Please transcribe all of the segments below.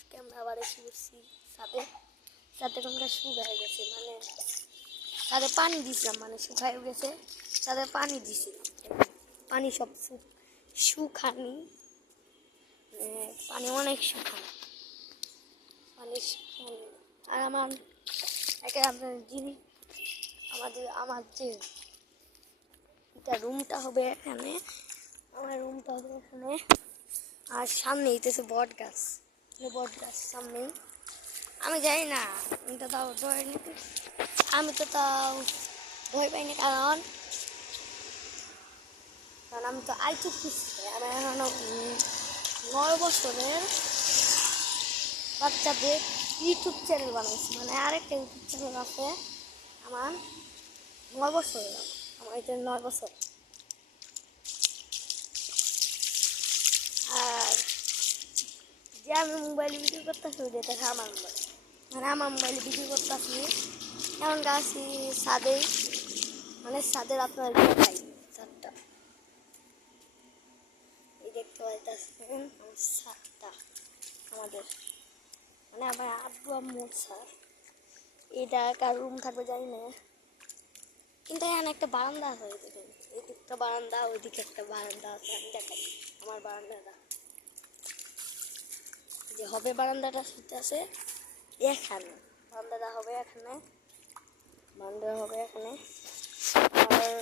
আজকে আমরা আবার এসে পড়ছি ছাদে। ছাদে কোনটা শুকায় গেছে, মানে ছাদে পানি দিছিলাম, মানে শুকায় গেছে। ছাদে পানি দিছি, পানি সব শুকানি, পানি অনেক শুকানো, পানি শুকানি। আর আমার একটা আপনার জিনিস, আমার যে এটা রুমটা হবে এখানে, আমার রুমটা হবে এখানে। আর সামনে হইতেছে বট গাছ, সামনেই। আমি যাই না, আমি তো তাও ভয় নিতে, আমি তো তাও ভয় পাইনি, কারণ আমি তো আইচুক পিছিয়ে, আমি এখনো 9 বছরের বাচ্চাদের ইউটিউব চ্যানেল বানাইছি, মানে আরেকটা ইউটিউব চ্যানেল আছে আমার 9 বছরের, আমার এটা 9 বছর। আর যে আমি মোবাইলে ভিডিও করতেছি ওইটা দেখে আমার মোবাইল, মানে আমার মোবাইলে ভিডিও করতেছি। এমন গাছি ছাদেই, মানে ছাদের আপনার দেখাই ছাদটা, এই দেখতে পাইতেছেন আমার ছাদটা, আমাদের মানে আমার আব্বু আম্মুর ছাদ। এটা কার রুম থাকবে জানি না, কিন্তু এখানে একটা বারান্দা আছে, দেখেন এইদিকটা বারান্দা, ওইদিকে একটা বারান্দা আছে। আমি দেখাই আমার বারান্দাটা, যে হবে বারান্দাটা সেটা আছে এখানে, বারান্দাটা হবে এখানে, বারান্দা হবে এখানে। আর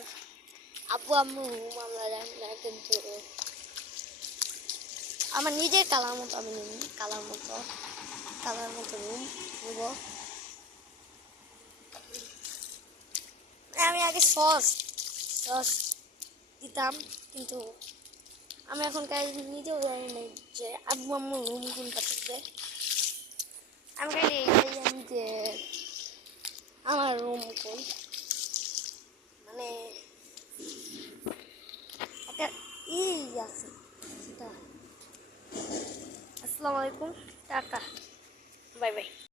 আব্বু আম্মু রুম আমরা জানি না, কিন্তু আমার নিজের কালার মতো আমি নিই, কালার মতো রুম নেব। আমি আগে সস দিতাম, কিন্তু আমি এখন নিজেও জানি না যে আব্বু আম্মুর রুম কোনটা থাকবে। আমি খালি এইটাই জানি যে আমার রুম কোন, মানে একটা আছে সেটা। আসসালামু আলাইকুম, টাটা, বাই বাই।